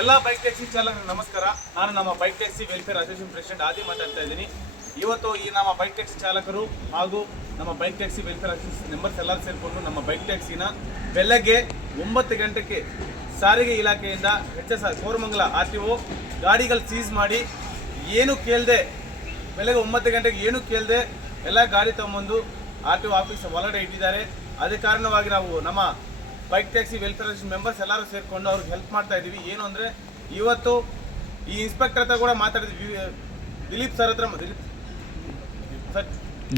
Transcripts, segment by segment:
ಎಲ್ಲ bike taxi ಚಾಲಕರಿಗೆ ನಮಸ್ಕಾರ. ನಾನು ನಮ್ಮ bike taxi welfare association president ಆದಿ ಮಾತಾಡ್ತಾ ಇದ್ದೀನಿ. ಇವತ್ತು ಈ ನಮ್ಮ ಬೈಕ್ ಟ್ಯಾಕ್ಸಿ ಚಾಲಕರು ಹಾಗೂ ನಮ್ಮ bike taxi welfare association members ಎಲ್ಲರೂ ಸೇರಿಕೊಂಡು ನಮ್ಮ ಬೈಕ್ ಟ್ಯಾಕ್ಸಿನ ಬೆಳಗ್ಗೆ 9 ಗಂಟೆಗೆ ಸಾರಿಗೆ ಇಲಾಖೆಯಿಂದ HSR ಕೋರಮಂಗಲ RTO ಗಾಡಿಗಳು ಸೀಸ್ ಮಾಡಿ ಏನು ಕೇಳದೆ ಬೆಳಗ್ಗೆ 9 ಗಂಟೆಗೆ ಏನು ಕೇಳದೆ ಎಲ್ಲ ಗಾಡಿ ತಗೊಂಬಂದು RTO ಆಫೀಸ್ ಒಳಗಡೆ ಇಟ್ಟಿದ್ದಾರೆ. ಅದೇ ಕಾರಣವಾಗಿ ನಾವು ನಮ್ಮ bike taxi welfare association members ಎಲ್ಲರೂ ಸೇರಿಕೊಂಡು ಅವ್ರಿಗೆ ಹೆಲ್ಪ್ ಮಾಡ್ತಾ ಇದ್ದೀವಿ. ಏನು ಅಂದರೆ ಇವತ್ತು ಈ ಇನ್ಸ್ಪೆಕ್ಟರ್ ಹತ್ರ ಕೂಡ ಮಾತಾಡಿದ್ವಿ, ದಿಲೀಪ್ ಸರ್ ಹತ್ರ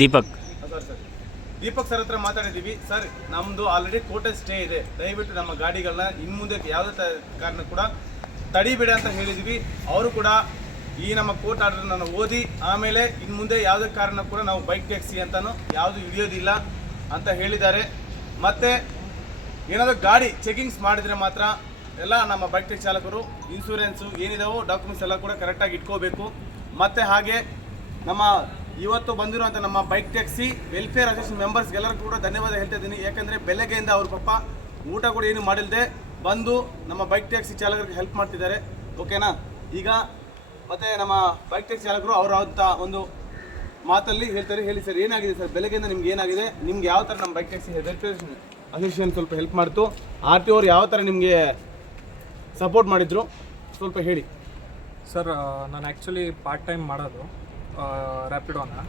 ದೀಪಕ್ ಸರ್ ಹತ್ರ ಮಾತಾಡಿದ್ದೀವಿ. ಸರ್ ನಮ್ಮದು ಆಲ್ರೆಡಿ ಕೋರ್ಟಲ್ ಸ್ಟೇ ಇದೆ, ದಯವಿಟ್ಟು ನಮ್ಮ ಗಾಡಿಗಳನ್ನ ಇನ್ನು ಮುಂದೆ ಯಾವುದೇ ಕಾರಣ ಕೂಡ ತಡಿಬೇಡ ಅಂತ ಹೇಳಿದ್ವಿ. ಅವರು ಕೂಡ ಈ ನಮ್ಮ ಕೋರ್ಟ್ ಆರ್ಡರ್ನ ಓದಿ ಆಮೇಲೆ ಇನ್ನು ಮುಂದೆ ಯಾವುದೇ ಕಾರಣ ಕೂಡ ನಾವು ಬೈಕ್ ಟ್ಯಾಕ್ಸಿ ಅಂತಲೂ ಯಾವುದು ಹಿಡಿಯೋದಿಲ್ಲ ಅಂತ ಹೇಳಿದ್ದಾರೆ. ಮತ್ತು ಏನಾದರೂ ಗಾಡಿ ಚೆಕಿಂಗ್ಸ್ ಮಾಡಿದರೆ ಮಾತ್ರ ಎಲ್ಲ ನಮ್ಮ ಬೈಕ್ ಟ್ಯಾಕ್ಸಿ ಚಾಲಕರು ಇನ್ಶೂರೆನ್ಸು ಏನಿದಾವೋ ಡಾಕ್ಯುಮೆಂಟ್ಸ್ ಎಲ್ಲ ಕೂಡ ಕರೆಕ್ಟಾಗಿ ಇಟ್ಕೋಬೇಕು. ಮತ್ತು ಹಾಗೆ ನಮ್ಮ ಇವತ್ತು ಬಂದಿರುವಂಥ ನಮ್ಮ ಬೈಕ್ ಟ್ಯಾಕ್ಸಿ ವೆಲ್ಫೇರ್ ಅಸೋಸಿಯೇಷನ್ ಮೆಂಬರ್ಸ್ಗೆಲ್ಲರಿಗೂ ಕೂಡ ಧನ್ಯವಾದ ಹೇಳ್ತಾ ಇದ್ದೀನಿ. ಯಾಕೆಂದರೆ ಬೆಳಗ್ಗೆಯಿಂದ ಅವ್ರ ಪಾಪ ಊಟ ಕೂಡ ಏನು ಮಾಡಿಲ್ಲದೆ ಬಂದು ನಮ್ಮ ಬೈಕ್ ಟ್ಯಾಕ್ಸಿ ಚಾಲಕರಿಗೆ ಹೆಲ್ಪ್ ಮಾಡ್ತಿದ್ದಾರೆ. ಓಕೆನಾ? ಈಗ ಮತ್ತು ನಮ್ಮ ಬೈಕ್ ಟ್ಯಾಕ್ಸಿ ಚಾಲಕರು ಅವರಂಥ ಒಂದು ಮಾತಲ್ಲಿ ಹೇಳ್ತಾರೆ. ಹೇಳಿ ಸರ್, ಏನಾಗಿದೆ ಸರ್ ಬೆಳಗ್ಗೆಯಿಂದ ನಿಮ್ಗೆ ಏನಾಗಿದೆ? ನಿಮ್ಗೆ ಯಾವ ಥರ ನಮ್ಮ ಬೈಕ್ ಟ್ಯಾಕ್ಸಿ ವೆಲ್ಫೇರ್ ಅಸೋಸಿಯೇಷನ್ ಸ್ವಲ್ಪ ಹೆಲ್ಪ್ ಮಾಡ್ತು, RTO ಅವ್ರು ಯಾವ ಥರ ನಿಮಗೆ ಸಪೋರ್ಟ್ ಮಾಡಿದ್ರು ಸ್ವಲ್ಪ ಹೇಳಿ ಸರ್. ನಾನು ಆ್ಯಕ್ಚುಲಿ ಪಾರ್ಟ್ ಟೈಮ್ ಮಾಡೋದು ರ್ಯಾಪಿಡೋನ.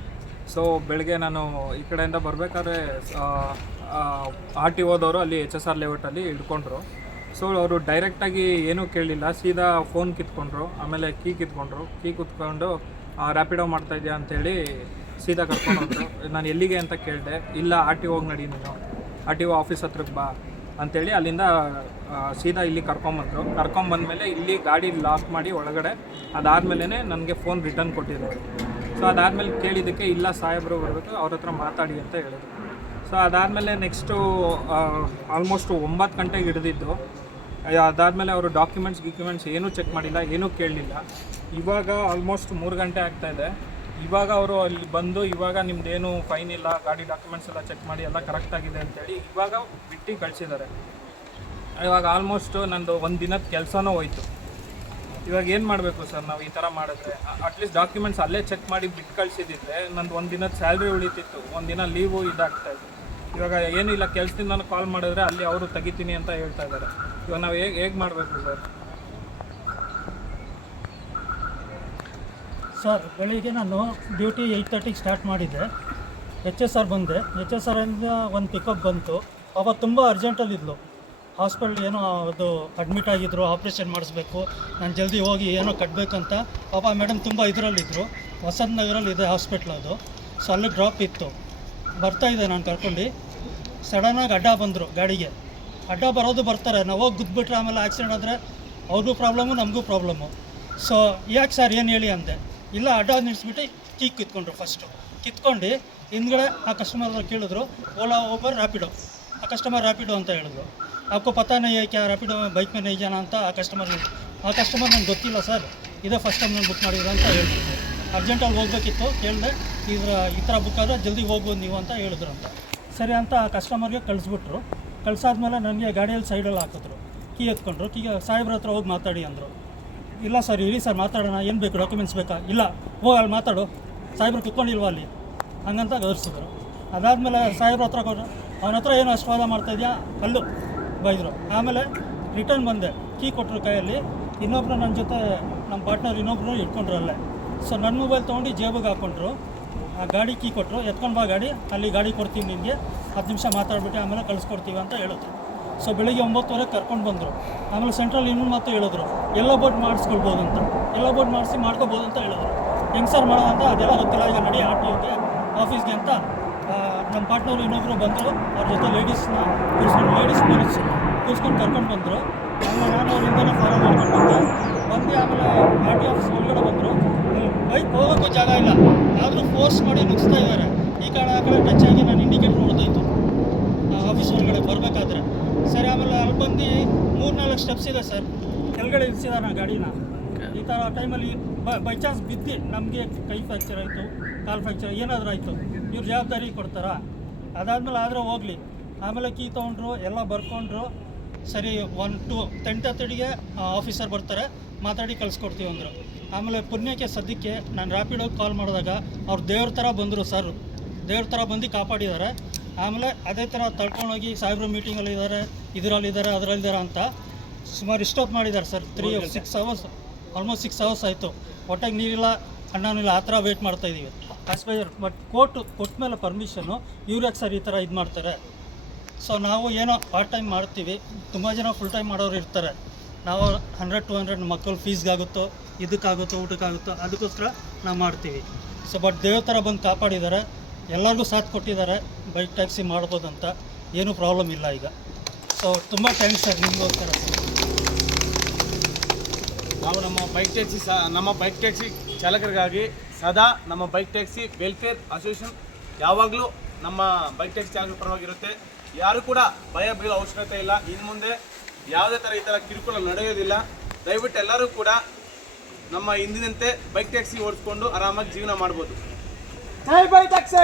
ಸೊ ಬೆಳಗ್ಗೆ ನಾನು ಈ ಕಡೆಯಿಂದ ಬರಬೇಕಾದ್ರೆ RTOದವರು ಅಲ್ಲಿ HSR ಲೇಔಟಲ್ಲಿ ಹಿಡ್ಕೊಂಡ್ರು. ಸೊ ಅವರು ಡೈರೆಕ್ಟಾಗಿ ಏನೂ ಕೇಳಲಿಲ್ಲ, ಸೀದಾ ಫೋನ್ ಕಿತ್ಕೊಂಡ್ರು, ಆಮೇಲೆ ಕೀ ಕುತ್ಕೊಂಡು ರ್ಯಾಪಿಡೋ ಮಾಡ್ತಾಯಿದ್ಯಾ ಅಂಥೇಳಿ ಸೀದಾ ಕರ್ಕೊಂಡು ಹೋದ್ರು. ನಾನು ಎಲ್ಲಿಗೆ ಅಂತ ಕೇಳಿದೆ. ಇಲ್ಲ RTOಗೆ ನಡಿ, ನೀನು RTO ಆಫೀಸ್ ಹತ್ರಕ್ಕೆ ಬಾ ಅಂಥೇಳಿ ಅಲ್ಲಿಂದ ಸೀದಾ ಇಲ್ಲಿ ಕರ್ಕೊಂಬಂದಮೇಲೆ ಇಲ್ಲಿ ಗಾಡಿ ಲಾಕ್ ಮಾಡಿ ಒಳಗಡೆ ಅದಾದಮೇಲೆ ನನಗೆ ಫೋನ್ ರಿಟರ್ನ್ ಕೊಟ್ಟಿರೋರು. ಸೊ ಅದಾದಮೇಲೆ ಕೇಳಿದ್ದಕ್ಕೆ ಇಲ್ಲ ಸಾಹೇಬರು ಬರಬೇಕು, ಅವ್ರ ಹತ್ರ ಮಾತಾಡಿ ಅಂತ ಹೇಳಿದ್ರು. ಸೊ ಅದಾದಮೇಲೆ ನೆಕ್ಸ್ಟು ಆಲ್ಮೋಸ್ಟು 9 ಗಂಟೆಗೆ ಹಿಡಿದಿದ್ದು. ಅದಾದಮೇಲೆ ಅವರು ಡಾಕ್ಯುಮೆಂಟ್ಸ್ ಏನೂ ಚೆಕ್ ಮಾಡಿಲ್ಲ, ಏನೂ ಕೇಳಲಿಲ್ಲ. ಇವಾಗ ಆಲ್ಮೋಸ್ಟ್ 3 ಗಂಟೆ ಆಗ್ತಾಯಿದೆ. ಇವಾಗ ಅವರು ಅಲ್ಲಿ ಬಂದು ಇವಾಗ ನಿಮ್ಮದೇನು ಫೈನ್ ಇಲ್ಲ, ಗಾಡಿ ಡಾಕ್ಯುಮೆಂಟ್ಸ್ ಎಲ್ಲ ಚೆಕ್ ಮಾಡಿ ಎಲ್ಲ ಕರೆಕ್ಟಾಗಿದೆ ಅಂತೇಳಿ ಇವಾಗ ಬಿಟ್ಟು ಕಳಿಸಿದ್ದಾರೆ. ಇವಾಗ ಆಲ್ಮೋಸ್ಟ್ ನಂದು 1 ದಿನದ ಕೆಲಸನೂ ಹೋಯ್ತು. ಇವಾಗ ಏನು ಮಾಡಬೇಕು ಸರ್ ನಾವು ಈ ಥರ ಮಾಡಿದ್ರೆ? ಅಟ್ಲೀಸ್ಟ್ ಡಾಕ್ಯುಮೆಂಟ್ಸ್ ಅಲ್ಲೇ ಚೆಕ್ ಮಾಡಿ ಬಿಟ್ಟು ಕಳಿಸಿದ್ರೆ ನಂದು 1 ದಿನದ ಸ್ಯಾಲ್ರಿ ಉಳಿತಿತ್ತು, 1 ದಿನ ಲೀವು ಇದಾಗ್ತಾಯಿತ್ತು. ಇವಾಗ ಏನೂ ಇಲ್ಲ, ಕೆಲಸದಿಂದ ನಾನು ಕಾಲ್ ಮಾಡಿದ್ರೆ ಅಲ್ಲಿ ಅವರು ತೆಗಿತೀನಿ ಅಂತ ಹೇಳ್ತಾ ಇದ್ದಾರೆ. ಇವಾಗ ನಾವು ಹೇಗೆ ಮಾಡಬೇಕು ಸರ್? ಸರ್ ಬೆಳಿಗ್ಗೆ ನಾನು ಡ್ಯೂಟಿ 8:30ಗೆ ಸ್ಟಾರ್ಟ್ ಮಾಡಿದ್ದೆ. HSR ಬಂದೆ. HSRಯಿಂದ ಒಂದು ಪಿಕಪ್ ಬಂತು. ಪಾಪ ತುಂಬ ಅರ್ಜೆಂಟಲ್ಲಿದ್ಲು. ಹಾಸ್ಪಿಟ್ಲ್ ಏನೋ ಅದು ಅಡ್ಮಿಟ್ ಆಗಿದ್ದರು, ಆಪ್ರೇಷನ್ ಮಾಡಿಸ್ಬೇಕು, ನಾನು ಜಲ್ದಿ ಹೋಗಿ ಏನೋ ಕಟ್ಟಬೇಕಂತ. ಪಾಪ ಮೇಡಮ್ ತುಂಬ ಇದರಲ್ಲಿದ್ದರು. ವಸಂತ ನಗರಲ್ಲಿದೆ ಹಾಸ್ಪಿಟ್ಲ್ ಅದು. ಸೊ ಅಲ್ಲಿ ಡ್ರಾಪ್ ಇತ್ತು. ಬರ್ತಾಯಿದ್ದೆ ನಾನು ಕರ್ಕೊಂಡು. ಸಡನ್ನಾಗಿ ಅಡ್ಡ ಬಂದರು ಗಾಡಿಗೆ. ಅಡ್ಡ ಬರೋದು ಬರ್ತಾರೆ, ನಾವು ಹೋಗಿ ಗುದ್ಬಿಟ್ರೆ ಆಮೇಲೆ ಆಕ್ಸಿಡೆಂಟ್ ಆದರೆ ಅವ್ರಿಗೂ ಪ್ರಾಬ್ಲಮ್ಮು, ನಮಗೂ ಪ್ರಾಬ್ಲಮ್ಮು. ಸೊ ಯಾಕೆ ಸರ್ ಏನು ಹೇಳಿ ಅಂದೆ. ಇಲ್ಲ ಅಡ್ಡ ನಿಲ್ಲಿಸ್ಬಿಟ್ಟು ಕೀ ಕಿತ್ಕೊಂಡ್ರು. ಫಸ್ಟು ಕಿತ್ಕೊಂಡು ಹಿಂದ್ಗಡೆ ಆ ಕಸ್ಟಮರ್ ಕೇಳಿದ್ರು, ಓಲಾ ಊಬರ್ ರ್ಯಾಪಿಡೋ. ಆ ಕಸ್ಟಮರ್ ರ್ಯಾಪಿಡೋ ಅಂತ ಹೇಳಿದ್ರು. आपको पता नहीं है क्या रैपिडो में बाइक में नहीं जाना ಅಂತ ಆ ಕಸ್ಟಮರ್ ನಂಗೆ ಗೊತ್ತಿಲ್ಲ ಸರ್, ಇದೇ ಫಸ್ಟ್ ಟೈಮ್ ನಾನು ಬುಕ್ ಮಾಡಿದ್ರು ಅಂತ ಹೇಳ್ತಿದ್ದೆ. ಅರ್ಜೆಂಟಲ್ಲಿ ಹೋಗ್ಬೇಕಿತ್ತು, ಕೇಳಿದೆ ಈ ಥರ ಬುಕ್ ಆದರೆ ಜಲ್ದಿ ಹೋಗ್ಬೋದು ನೀವು ಅಂತ ಹೇಳಿದ್ರು ಅಂತ. ಸರಿ ಅಂತ ಆ ಕಸ್ಟಮರ್ಗೆ ಕಳಿಸ್ಬಿಟ್ರು. ಕಳ್ಸಾದ್ಮೇಲೆ ನನಗೆ ಗಾಡಿಯಲ್ಲಿ ಸೈಡಲ್ಲಿ ಹಾಕಿದ್ರು. ಕೀ ಎತ್ಕೊಂಡ್ರು. ಸಾಹೇಬ್ರ ಹತ್ರ ಹೋಗಿ ಮಾತಾಡಿ ಅಂದರು. ಇಲ್ಲ ಸರ್ ಇರಿ ಸರ್ ಮಾತಾಡೋಣ, ಏನು ಬೇಕು ಡಾಕ್ಯುಮೆಂಟ್ಸ್ ಬೇಕಾ? ಇಲ್ಲ ಹೋಗಿ ಅಲ್ಲಿ ಮಾತಾಡು, ಸಾಹೇಬ್ರು ಕುತ್ಕೊಂಡಿಲ್ವ ಅಲ್ಲಿ ಹಂಗಂತ ಗೌರಿಸಿದ್ರು. ಅದಾದಮೇಲೆ ಸಾಹೇಬ್ರ ಹತ್ರ ಅವನ ಹತ್ರ ಏನು ಅಷ್ಟು ವಾದ ಮಾಡ್ತಾಯಿದ್ಯಾ ಅಲ್ಲೂ ಬೈದರು. ಆಮೇಲೆ ರಿಟರ್ನ್ ಬಂದೆ. ಕೀ ಕೊಟ್ಟರು ಕೈಯಲ್ಲಿ. ಇನ್ನೊಬ್ಬರು ನನ್ನ ಜೊತೆ ನಮ್ಮ ಪಾರ್ಟ್ನರ್ ಇನ್ನೊಬ್ಬರು ಇಟ್ಕೊಂಡ್ರು ಅಲ್ಲೇ. ಸೊ ನನ್ನ ಮೊಬೈಲ್ ತೊಗೊಂಡು ಜೇಬಿಗೆ ಹಾಕ್ಕೊಂಡ್ರು. ಆ ಗಾಡಿ ಕೀ ಕೊಟ್ಟರು, ಎತ್ಕೊಂಡು ಬಾ ಗಾಡಿ, ಅಲ್ಲಿ ಗಾಡಿ ಕೊಡ್ತೀವಿ ನಿಮಗೆ, 10 ನಿಮಿಷ ಮಾತಾಡ್ಬಿಟ್ಟು ಆಮೇಲೆ ಕಳಿಸ್ಕೊಡ್ತೀವಿ ಅಂತ ಹೇಳಿದ್ರು. ಸೊ ಬೆಳಿಗ್ಗೆ 9:00ವರೆಗೆ ಕರ್ಕೊಂಡು ಬಂದರು. ಆಮೇಲೆ ಸೆಂಟ್ರಲ್ ಇನ್ನೊಂದು ಮಾತು ಹೇಳಿದ್ರು, ಎಲ್ಲೋ ಬೋರ್ಡ್ ಮಾಡಿಸ್ಕೊಳ್ಬೋದು ಅಂತ, ಎಲ್ಲೋ ಬೋರ್ಡ್ ಮಾಡ್ಕೋಬೋದು ಅಂತ ಹೇಳಿದ್ರು. ಹೆಂಗೆ ಸರ್ ಮಾಡೋದು ಅಂತ ಅದೆಲ್ಲ ಗೊತ್ತಿಲ್ಲ. ಈಗ ನಡಿ RTOಗೆ ಆಫೀಸ್ಗೆ ಅಂತ ನಮ್ಮ ಪಾರ್ಟ್ನರು ಇನ್ನೊಬ್ಬರು ಬಂದರು. ಅವ್ರ ಜೊತೆ ಲೇಡೀಸ್ ಪೊಲೀಸ್ ಕೂರಿಸ್ಕೊಂಡು ಕರ್ಕೊಂಡು ಬಂದರು. ಆಮೇಲೆ ನಾನು ಅವರಿಂದಲೇ ಫಾಲೋ ಮಾಡ್ಕೊಂಡು ಬಂದು ಆಮೇಲೆ RTO ಆಫೀಸ್ ಒಳಗಡೆ ಬಂದರು. ಬೈಕ್ ಹೋಗೋಕ್ಕೂ ಜಾಗ ಇಲ್ಲ, ಆದರೂ ಫೋರ್ಸ್ ಮಾಡಿ ನುಗ್ಸ್ತಾ ಇದ್ದಾರೆ. ಈ ಕಡೆ ಆ ಕಡೆ ಟಚ್ ಆಗಿ ನಾನು ಇಂಡಿಕೇಟ್ರ್ ಹೊಡೆದೋಯ್ತು ಆಫೀಸ್ ಒಳಗಡೆ ಬರಬೇಕಾದ್ರೆ. ಸರಿ ಆಮೇಲೆ ಅಲ್ಲಿ ಬಂದು 3-4 ಸ್ಟೆಪ್ಸ್ ಇದೆ ಸರ್, ಕೆಳಗಡೆ ಇಳಿಸಿದಾರೆ ಆ ಗಾಡಿನ. ಈ ಥರ ಟೈಮಲ್ಲಿ ಬೈ ಚಾನ್ಸ್ ಬಿದ್ದು ನಮಗೆ ಕೈ ಫ್ರ್ಯಾಕ್ಚರ್ ಆಯಿತು, ಕಾಲು ಫ್ರ್ಯಾಕ್ಚರ್ ಏನಾದರೂ ಆಯಿತು, ಇವ್ರು ಜವಾಬ್ದಾರಿ ಕೊಡ್ತಾರಾ? ಅದಾದಮೇಲೆ ಆದರೆ ಹೋಗಲಿ. ಆಮೇಲೆ ಕೀ ತೊಗೊಂಡ್ರು, ಎಲ್ಲ ಬರ್ಕೊಂಡ್ರು. ಸರಿ 10:30ಗೆ ಆಫೀಸರ್ ಬರ್ತಾರೆ, ಮಾತಾಡಿ ಕಳಿಸ್ಕೊಡ್ತೀವಿ ಅಂದರು. ಆಮೇಲೆ ಪುಣ್ಯಕ್ಕೆ ಸದ್ಯಕ್ಕೆ ನಾನು ರ್ಯಾಪಿಡೋಗಿ ಕಾಲ್ ಮಾಡಿದಾಗ ಅವ್ರು ದೇವ್ರ ಥರ ಬಂದರು ಸರ್, ದೇವ್ರ ಥರ ಬಂದು ಕಾಪಾಡಿದ್ದಾರೆ. ಆಮೇಲೆ ಅದೇ ಥರ ತಳ್ಕೊಂಡೋಗಿ ಸಾಹೇಬ್ರು ಮೀಟಿಂಗಲ್ಲಿದ್ದಾರೆ, ಇದರಲ್ಲಿದ್ದಾರೆ, ಅದರಲ್ಲಿದ್ದಾರೆ ಅಂತ ಸುಮಾರು ಇಷ್ಟೊತ್ತು ಮಾಡಿದ್ದಾರೆ ಸರ್. 6 hours, ಆಲ್ಮೋಸ್ಟ್ 6 hours ಆಯಿತು. ಹೊಟ್ಟೆಗೆ ನೀರಿಲ್ಲ, ಅನ್ನನೂ ಇಲ್ಲ, ಆ ಥರ ವೇಟ್ ಮಾಡ್ತಾಯಿದ್ದೀವಿ. ಬಟ್ ಕೊಟ್ಟ ಮೇಲೆ ಪರ್ಮಿಷನ್ನು ಇವ್ರು ಯಾಕೆ ಸರ್ ಈ ಥರ ಇದು ಮಾಡ್ತಾರೆ? ಸೊ ನಾವು ಏನೋ ಪಾರ್ಟ್ ಟೈಮ್ ಮಾಡ್ತೀವಿ, ತುಂಬ ಜನ ಫುಲ್ ಟೈಮ್ ಮಾಡೋರು ಇರ್ತಾರೆ. ನಾವು 100-200 ಮಕ್ಕಳು ಫೀಸ್ಗಾಗುತ್ತೋ, ಇದಕ್ಕಾಗುತ್ತೋ, ಊಟಕ್ಕಾಗುತ್ತೋ, ಅದಕ್ಕೋಸ್ಕರ ನಾವು ಮಾಡ್ತೀವಿ. ಸೊ ಬಟ್ ದೇವ್ರ ಥರ ಬಂದು ಕಾಪಾಡಿದ್ದಾರೆ, ಎಲ್ಲರಿಗೂ ಸಾಥ್ ಕೊಟ್ಟಿದ್ದಾರೆ, ಬೈಕ್ ಟ್ಯಾಕ್ಸಿ ಮಾಡ್ಬೋದಂತ, ಏನೂ ಪ್ರಾಬ್ಲಮ್ ಇಲ್ಲ ಈಗ. ಸೊ ತುಂಬ ಥ್ಯಾಂಕ್ಸ್ ಸರ್ ನಿಮಗೋಸ್ಕರ. ನಾವು ನಮ್ಮ ಬೈಕ್ ಟ್ಯಾಕ್ಸಿ ಚಾಲಕರಿಗಾಗಿ ಸದಾ ನಮ್ಮ ಬೈಕ್ ಟ್ಯಾಕ್ಸಿ ವೆಲ್ಫೇರ್ ಅಸೋಸಿಯೇಷನ್ ಯಾವಾಗಲೂ ನಮ್ಮ ಬೈಕ್ ಟ್ಯಾಕ್ಸಿ ಚಾಲಕರ ಪರವಾಗಿರುತ್ತೆ. ಯಾರು ಕೂಡ ಭಯ ಬೀಳೋ ಅವಶ್ಯಕತೆ ಇಲ್ಲ. ಇನ್ನು ಮುಂದೆ ಯಾವುದೇ ಥರ ಈ ಥರ ಕಿರುಕುಳ ನಡೆಯೋದಿಲ್ಲ. ದಯವಿಟ್ಟು ಎಲ್ಲರೂ ಕೂಡ ನಮ್ಮ ಹಿಂದಿನಂತೆ ಬೈಕ್ ಟ್ಯಾಕ್ಸಿ ಓಡಿಸ್ಕೊಂಡು ಆರಾಮಾಗಿ ಜೀವನ ಮಾಡ್ಬೋದು. ಜೈ ಬೈಕ್ ಟ್ಯಾಕ್ಸಿ!